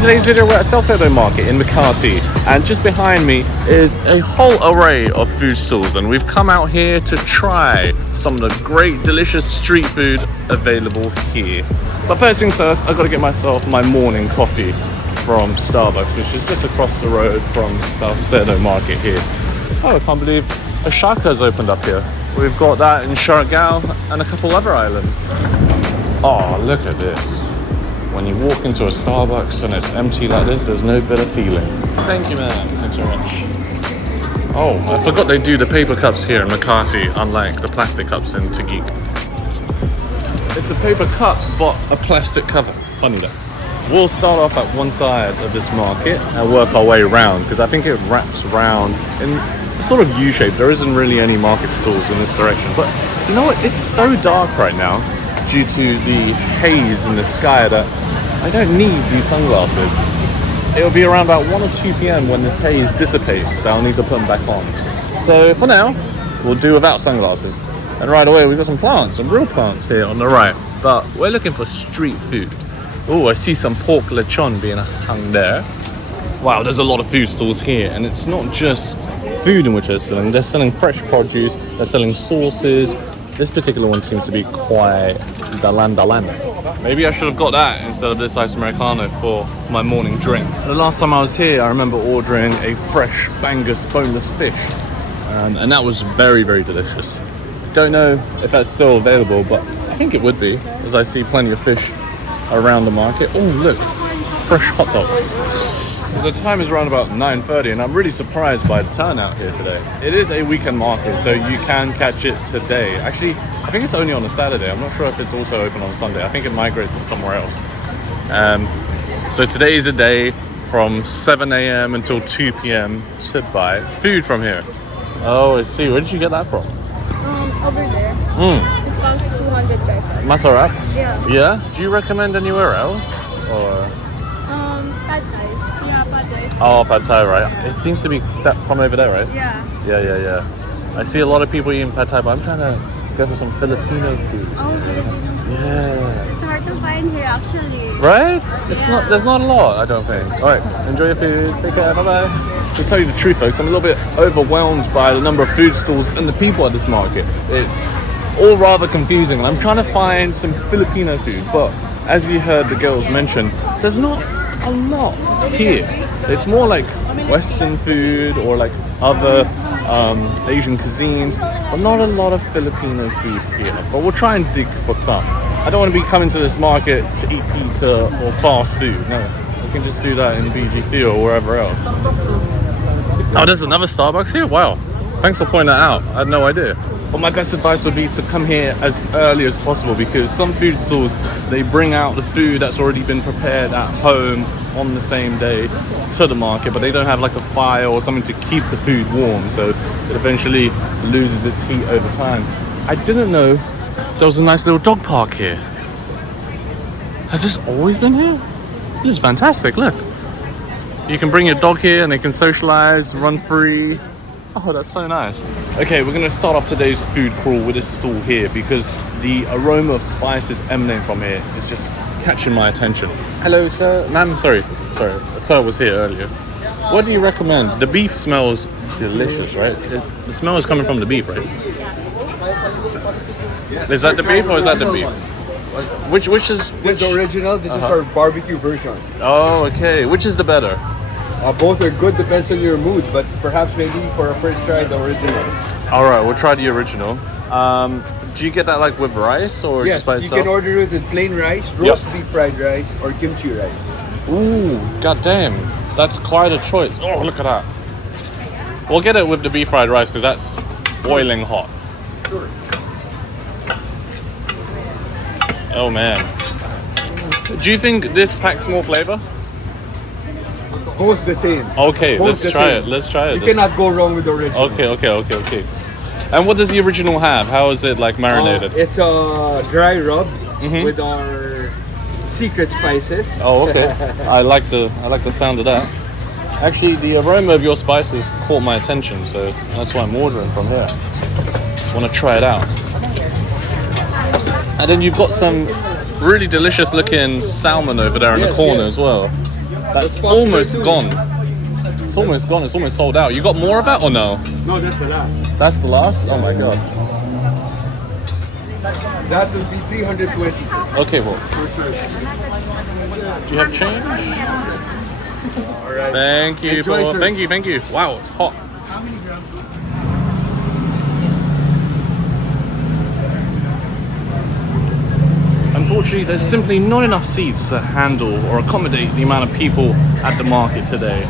today's video we're at Salcedo Market in Makati, and just behind me is a whole array of food stalls, and we've come out here to try some of the great delicious street food available here. But first things first, I've got to get myself my morning coffee from Starbucks, which is just across the road from Salcedo Market here. Oh, I can't believe a Shaka has opened up here. We've got that in Siargao and a couple other islands. Oh, look at this. When you walk into a Starbucks and it's empty like this, there's no better feeling. Thank you, man. Thanks very much. Oh, I forgot they do the paper cups here in Makati, unlike the plastic cups in Taguig. It's a paper cup, but a plastic cover. Funny that. We'll start off at one side of this market and work our way around, because I think it wraps around in a sort of U-shape. There isn't really any market stalls in this direction. But you know what? It's so dark right now due to the haze in the sky that I don't need these sunglasses. It'll be around about 1 or 2 p.m. when this haze dissipates that I'll need to put them back on. So for now, we'll do without sunglasses. And right away, we've got some plants, some real plants here on the right. But we're looking for street food. Oh, I see some pork lechon being hung there. Wow, there's a lot of food stalls here. And it's not just food in which they're selling. They're selling fresh produce, they're selling sauces. This particular one seems to be quite dalan. Maybe I should have got that instead of this ice americano for my morning drink. The last time I was here, I remember ordering a fresh Bangus boneless fish. And that was very, very delicious. Don't know if that's still available, but I think it would be, as I see plenty of fish around the market. Oh, look, fresh hot dogs. The time is around about 9:30, and I'm really surprised by the turnout here today. It is a weekend market, so you can catch it today. Actually, I think it's only on a Saturday. I'm not sure if it's also open on Sunday. I think it migrates to somewhere else. So today is a day from 7 a.m. until 2 p.m. Sit by food from here. Oh, I see. Where did you get that from? Over there. It costs 200 pesos. Masarap? Yeah. Yeah? Do you recommend anywhere else? Or? Pad Thai. Yeah, Pad Thai. Oh, Pad Thai, right? It seems to be that from over there, right? Yeah. Yeah. I see a lot of people eating Pad Thai, but I'm trying to go for some Filipino food. Oh, Filipino. Yeah. It's hard to find here, actually. Right? It's not. There's not a lot, I don't think. All right. Enjoy your food. Take care. Bye-bye. To tell you the truth, folks, I'm a little bit overwhelmed by the number of food stalls and the people at this market. It's all rather confusing, and I'm trying to find some Filipino food, but as you heard the girls mention, there's not a lot here. It's more like Western food or like other Asian cuisines, but not a lot of Filipino food here. But we'll try and dig for some. I don't want to be coming to this market to eat pizza or fast food. No, we can just do that in BGC or wherever else. Oh, there's another Starbucks here? Wow. Thanks for pointing that out. I had no idea. But my best advice would be to come here as early as possible, because some food stalls, they bring out the food that's already been prepared at home on the same day to the market, but they don't have like a fire or something to keep the food warm, so it eventually loses its heat over time. I didn't know there was a nice little dog park here. Has this always been here? This is fantastic, look. You can bring your dog here and they can socialize, run free. Oh, that's so nice. Okay, we're gonna start off today's food crawl with this stall here, because the aroma of spices emanating from here is just catching my attention. Hello, sir. Ma'am, sorry. Sir was here earlier. What do you recommend? The beef smells delicious, right? The smell is coming from the beef, right? Is that the beef or is that the beef? Which is... This is the original, this is our barbecue version. Oh, okay. Which is the better? Both are good, depends on your mood, but perhaps maybe for a first try, the original. All right, we'll try the original. Do you get that like with rice or yes, just by itself? You can order it with plain rice, roast beef fried rice, or kimchi rice. Ooh, goddamn. That's quite a choice. Oh, look at that. We'll get it with the beef fried rice because that's boiling hot. Sure. Oh, man. Do you think this packs more flavor? Both the same. Okay, Both let's try it. Let's try it. You cannot go wrong with the original. Okay. And what does the original have? How is it like marinated? It's a dry rub with our secret spices. Oh, okay. I like the sound of that. Actually, the aroma of your spices caught my attention, so that's why I'm ordering from here. Want to try it out. And then you've got some really delicious looking salmon over there in the corner as well. That's almost gone. It's almost gone. It's almost sold out. You got more of that or no? No, that's the last. That's the last? Oh my god. That will be 320, sir. Okay, well. For sure. Do you have change? All right. Thank you, Enjoy, Paul. sir. Thank you, thank you. Wow, it's hot. Unfortunately, there's simply not enough seats to handle or accommodate the amount of people at the market today.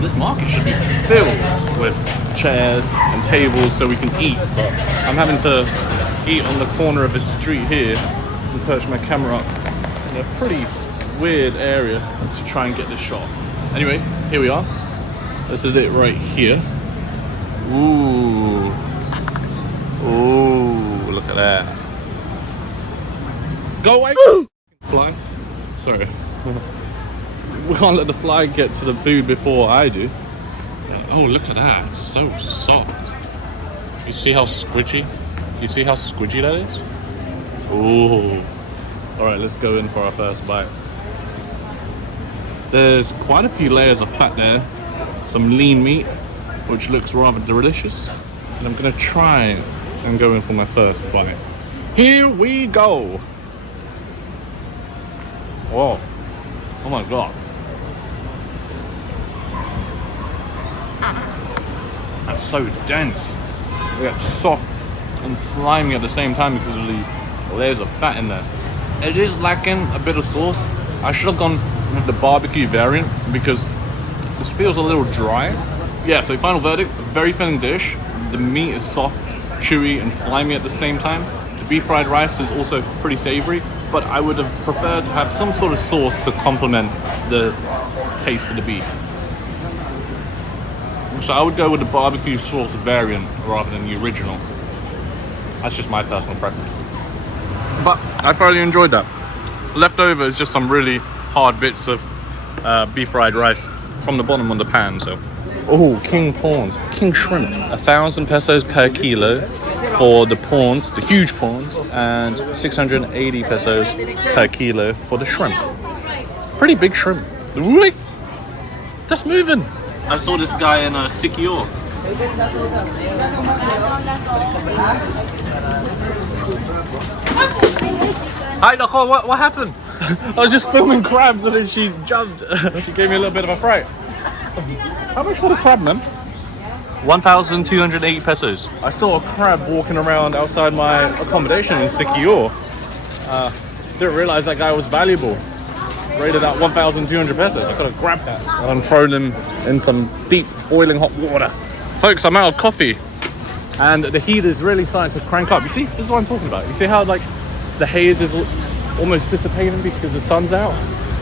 This market should be filled with chairs and tables so we can eat, but I'm having to eat on the corner of a street here and perch my camera up in a pretty weird area to try and get this shot. Anyway, here we are. This is it right here. Ooh. Ooh, look at that. Go away! Fly. Sorry. We can't let the fly get to the food before I do. Oh, look at that. It's so soft. You see how squidgy? You see how squidgy that is? Ooh. Alright, let's go in for our first bite. There's quite a few layers of fat there. Some lean meat, which looks rather delicious. And I'm gonna try and go in for my first bite. Here we go! Whoa. Oh my god. That's so dense. It's soft and slimy at the same time because of the layers of fat in there. It is lacking a bit of sauce. I should have gone with the barbecue variant because this feels a little dry. Yeah, so final verdict, a very filling dish. The meat is soft, chewy and slimy at the same time. The beef fried rice is also pretty savory, but I would have preferred to have some sort of sauce to complement the taste of the beef. So I would go with the barbecue sauce variant rather than the original. That's just my personal preference. But I thoroughly enjoyed that. Left over is just some really hard bits of beef fried rice from the bottom of the pan. So, oh, king prawns, king shrimp, 1,000 pesos per kilo for the prawns, the huge prawns, and 680 pesos per kilo for the shrimp. Pretty big shrimp. Really? That's moving. I saw this guy in a Sikio. Hi, Nicole, what happened? I was just filming crabs and then she jumped. She gave me a little bit of a fright. How much for the crab, man? 1,280 pesos. I saw a crab walking around outside my accommodation in Sikio. Didn't realize that guy was valuable. Rated at 1,200 pesos. I could have grabbed that and thrown him in some deep boiling hot water. Folks, I'm out of coffee and the heat is really starting to crank up. You see, this is what I'm talking about. You see how like the haze is almost dissipating because the sun's out?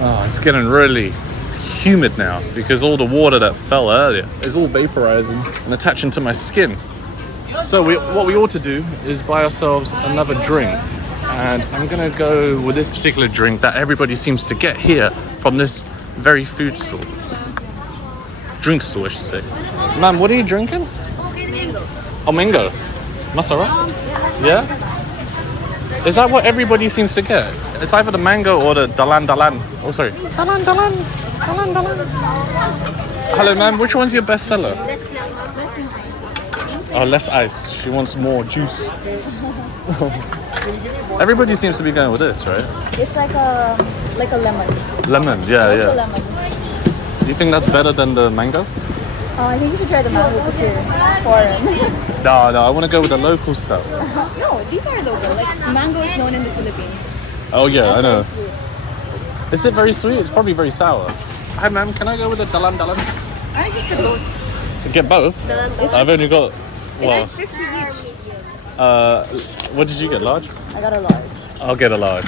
Oh, it's getting really humid now because all the water that fell earlier is all vaporizing and attaching to my skin. So what we ought to do is buy ourselves another drink. And I'm gonna go with this particular drink that everybody seems to get here from this very food store. Drink store, I should say. Ma'am, what are you drinking? Mango. Oh, mango. Masara? Yeah? Is that what everybody seems to get? It's either the mango or the dalan dalan. Oh, sorry. Dalan dalan. Dalan dalan. Hello, ma'am. Which one's your best seller? Oh, less ice. She wants more juice. Everybody seems to be going with this, right? It's like a lemon. Lemon, yeah, yeah. Lemon. Do you think that's better than the mango? I think you should try the mango because you're foreign. No, I want to go with the local stuff. No, these are local. Like mango is known in the Philippines. Oh yeah, I know. Sweet. Is it very sweet? It's probably very sour. Hi ma'am, can I go with the dalan dalan? I just the both. Get both? I've only got, well, It's 50 each. what did you get, large? I got a large. I'll get a large.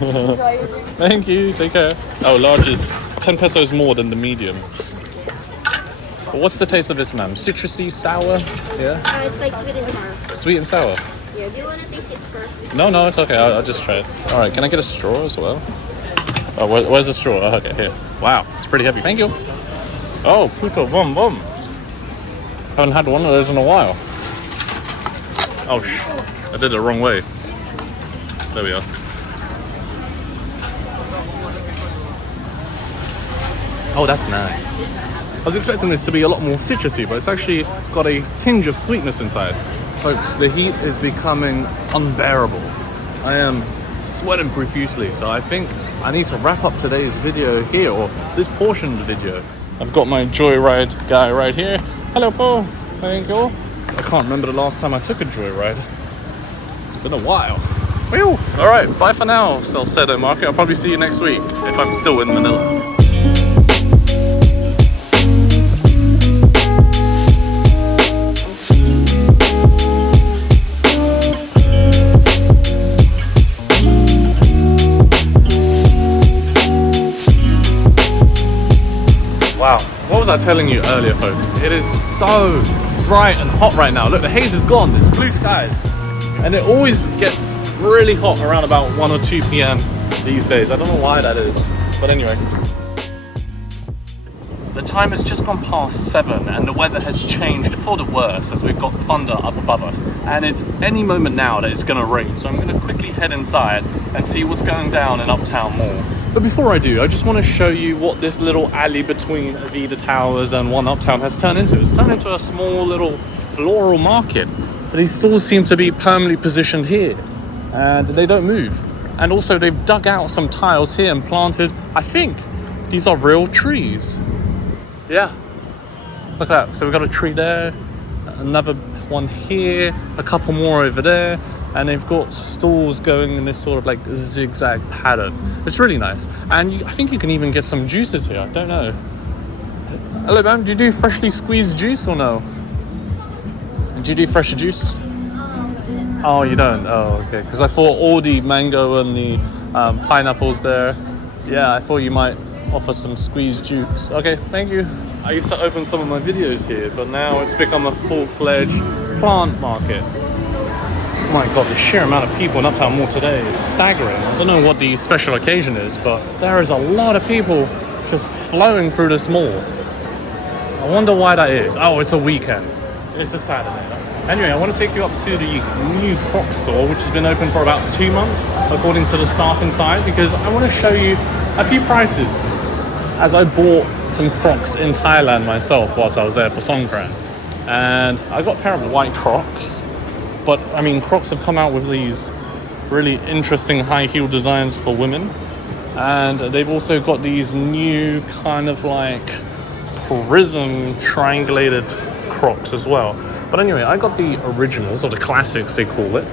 Enjoy your drink. Thank you, take care. Oh, large is 10 pesos more than the medium. What's the taste of this, ma'am? Citrusy, sour? Yeah? It's like sweet and sour. Sweet and sour? Yeah, do you want to taste it first? No, it's okay. I'll just try it. All right, can I get a straw as well? Oh, where's the straw? Oh, okay, here. Wow, it's pretty heavy. Thank you. Oh, puto bum bum. Haven't had one of those in a while. Oh, I did it the wrong way. There we are. Oh, that's nice. I was expecting this to be a lot more citrusy, but it's actually got a tinge of sweetness inside. Folks, the heat is becoming unbearable. I am sweating profusely, so I think I need to wrap up today's video here, or this portion of the video. I've got my joyride guy right here. Hello, Paul. Thank you. I can't remember the last time I took a joyride. It's been a while. Whew. All right, bye for now, Salcedo Market. I'll probably see you next week if I'm still in Manila. Wow, what was I telling you earlier, folks? It is so bright and hot right now. Look, the haze is gone, it's blue skies. And it always gets really hot around about 1 or 2 p.m. these days. I don't know why that is, but anyway. The time has just gone past 7 and the weather has changed for the worse as we've got thunder up above us. And it's any moment now that it's gonna rain. So I'm gonna quickly head inside and see what's going down in Uptown Mall. But before I do, I just want to show you what this little alley between Avida Towers and One Uptown has turned into. It's turned into a small little floral market. But these stalls seem to be permanently positioned here and they don't move. And also they've dug out some tiles here and planted, I think these are real trees. Yeah, look at that. So we've got a tree there, another one here, a couple more over there. And they've got stalls going in this sort of like zigzag pattern. It's really nice. And I think you can even get some juices here. I don't know. Hello, ma'am. Do you do freshly squeezed juice or no? Do you do fresh juice? Oh, you don't? Oh, okay. Because I thought all the mango and the pineapples there. Yeah, I thought you might offer some squeezed juice. Okay, thank you. I used to open some of my videos here, but now it's become a full-fledged plant market. Oh my god, the sheer amount of people in Uptown Mall today is staggering. I don't know what the special occasion is, but there is a lot of people just flowing through this mall. I wonder why that is. Oh, it's a weekend. It's a Saturday. Anyway, I want to take you up to the new Crocs store, which has been open for about 2 months, according to the staff inside, because I want to show you a few prices, as I bought some Crocs in Thailand myself whilst I was there for Songkran. And I got a pair of white Crocs. But I mean, Crocs have come out with these really interesting high heel designs for women, and they've also got these new kind of like prism triangulated Crocs as well. But anyway, I got the originals, or the classics they call it.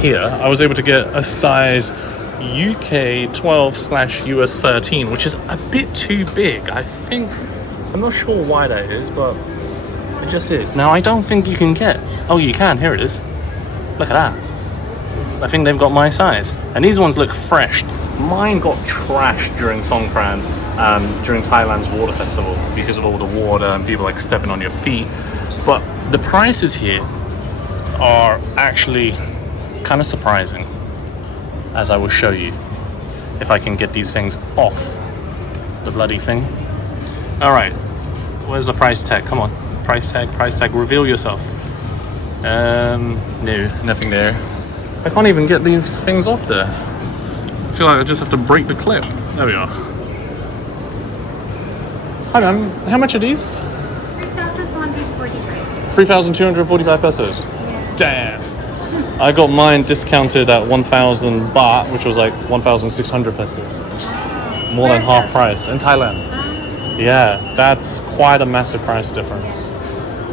Here, I was able to get a size UK 12/US 13, which is a bit too big. I think, I'm not sure why that is, but it just is. Now, I don't think you can get. Oh, you can. Here it is. Look at that. I think they've got my size. And these ones look fresh. Mine got trashed during Songkran, during Thailand's water festival, because of all the water and people like stepping on your feet. But the prices here are actually kind of surprising, as I will show you if I can get these things off the bloody thing. All right. Where's the price tag? Come on. Price tag, reveal yourself. No, nothing there. I can't even get these things off there. I feel like I just have to break the clip. There we are. Hi ma'am, how much are these? 3,245. 3,245 pesos? Yeah. Damn. I got mine discounted at 1,000 baht, which was like 1,600 pesos. More than half price in Thailand. Yeah, that's quite a massive price difference.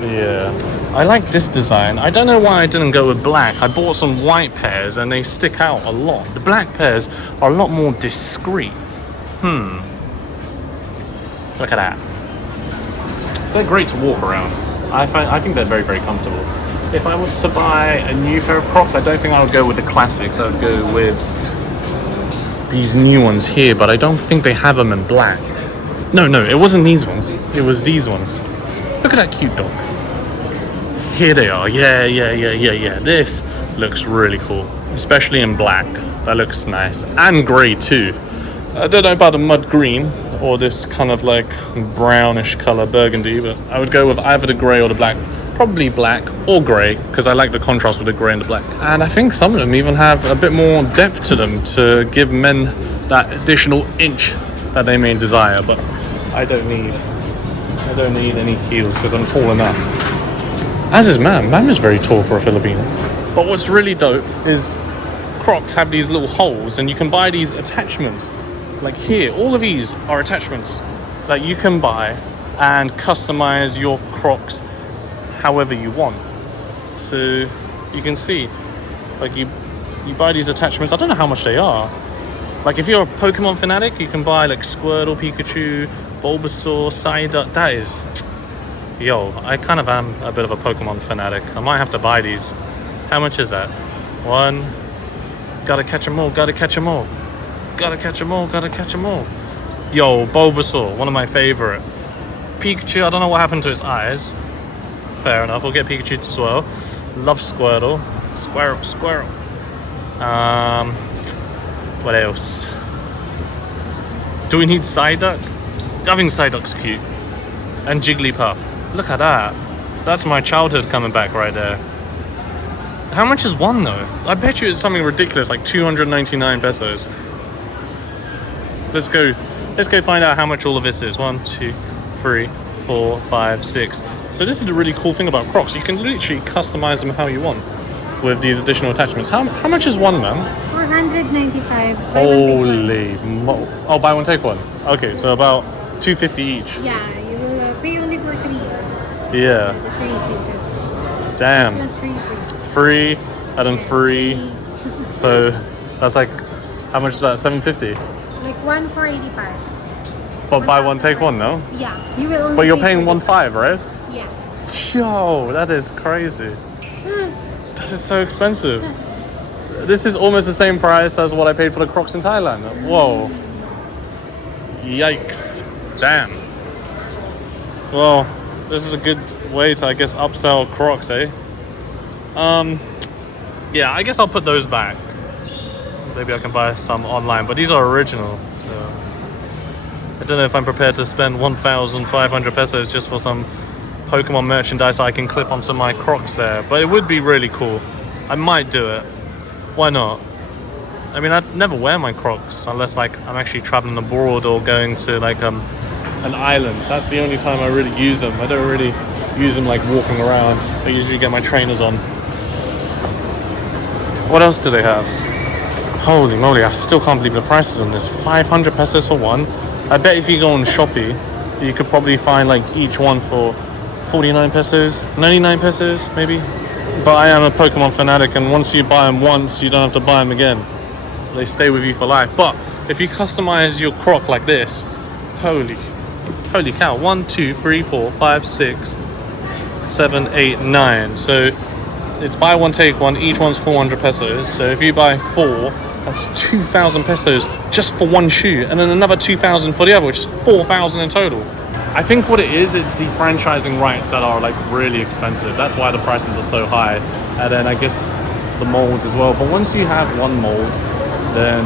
Yeah, I like this design. I don't know why I didn't go with black. I bought some white pairs and they stick out a lot. The black pairs are a lot more discreet. Look at that. They're great to walk around. I think they're very, very comfortable. If I was to buy a new pair of Crocs, I don't think I would go with the classics. I would go with these new ones here, but I don't think they have them in black. No, it wasn't these ones. It was these ones. Look at that cute dog. Here they are. Yeah. This looks really cool, especially in black. That looks nice. And grey too. I don't know about the mud green or this kind of like brownish color burgundy, but I would go with either the grey or the black. Probably black or grey, because I like the contrast with the grey and the black. And I think some of them even have a bit more depth to them to give men that additional inch that they may desire. But I don't need any heels because I'm tall enough. As is Mam. Mam is very tall for a Filipino. But what's really dope is Crocs have these little holes and you can buy these attachments. Like here, all of these are attachments that you can buy and customize your Crocs however you want. So you can see, like you buy these attachments. I don't know how much they are. Like if you're a Pokemon fanatic, you can buy like Squirtle, Pikachu, Bulbasaur, Psyduck. That is, yo, I kind of am a bit of a Pokemon fanatic. I might have to buy these. How much is that? One. Gotta catch them all. Gotta catch them all. Gotta catch them all. Gotta catch them all. Yo, Bulbasaur, one of my favorite. Pikachu, I don't know what happened to his eyes. Fair enough. We'll get Pikachu as well. Love Squirtle. Squirtle. What else? Do we need Psyduck? I think Psyduck's cute. And Jigglypuff. Look at that. That's my childhood coming back right there. How much is one though? I bet you it's something ridiculous, like 299 pesos. Let's go find out how much all of this is. 1, 2, 3, 4, 5, 6. So this is the really cool thing about Crocs. You can literally customize them how you want with these additional attachments. How much is one, man? 495. Holy mo! Oh, buy one take one. Okay, so about 250 each. Yeah, you will pay only for 3. Yeah. The 3 pieces. Damn. It's not 3 free. Free and then free. So that's like, how much is that? 750. Like 1 for 85. But buy one take one, no? Yeah, you will only. But you're pay paying for 1.5, right? Yeah. Yo, that is crazy. That is so expensive. This is almost the same price as what I paid for the Crocs in Thailand. Whoa. Yikes. Damn. Well, this is a good way to, I guess, upsell Crocs, eh? Yeah, I guess I'll put those back. Maybe I can buy some online, but these are original, so I don't know if I'm prepared to spend 1,500 pesos just for some Pokemon merchandise I can clip onto my Crocs there, but it would be really cool. I might do it. Why not? I mean, I'd never wear my Crocs unless like I'm actually traveling abroad or going to like an island. That's the only time I really use them. I don't really use them like walking around. I usually get my trainers on. What else do they have? Holy moly, I still can't believe the prices on this. 500 pesos for one. I bet if you go on Shopee, you could probably find like each one for 49 pesos, 99 pesos maybe. But I am a Pokemon fanatic, and once you buy them once, you don't have to buy them again. They stay with you for life. But if you customize your Croc like this, holy cow. 1, 2, 3, 4, 5, 6, 7, 8, 9. So it's buy one, take one. Each one's 400 pesos. So if you buy 4, that's 2,000 pesos just for one shoe, and then another 2,000 for the other, which is 4,000 in total. I think what it is, it's the franchising rights that are like really expensive. That's why the prices are so high. And then I guess the molds as well. But once you have one mold, then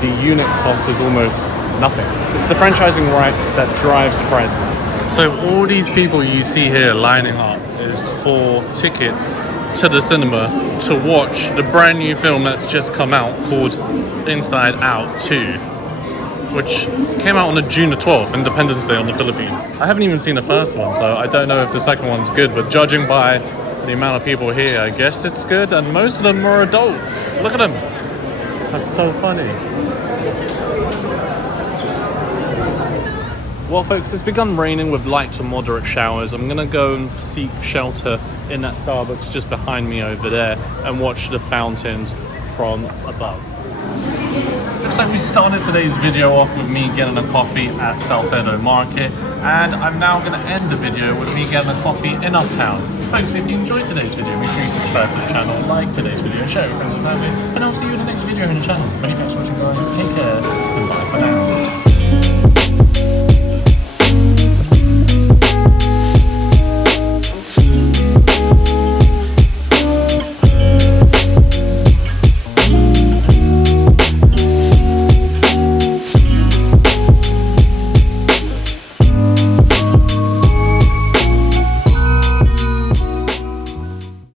the unit cost is almost nothing. It's the franchising rights that drives the prices. So all these people you see here lining up is for tickets to the cinema to watch the brand new film that's just come out called Inside Out 2, which came out on June the 12th, Independence Day on the Philippines. I haven't even seen the first one, so I don't know if the second one's good, but judging by the amount of people here, I guess it's good, and most of them are adults. Look at them. That's so funny. Well folks, it's begun raining with light to moderate showers. I'm gonna go and seek shelter in that Starbucks just behind me over there and watch the fountains from above. Looks like we started today's video off with me getting a coffee at Salcedo Market, and I'm now going to end the video with me getting a coffee in Uptown. Folks, if you enjoyed today's video, make sure you subscribe to the channel, like today's video, share it with friends and family, and I'll see you in the next video in the channel. Many thanks for watching guys, take care, and bye for now.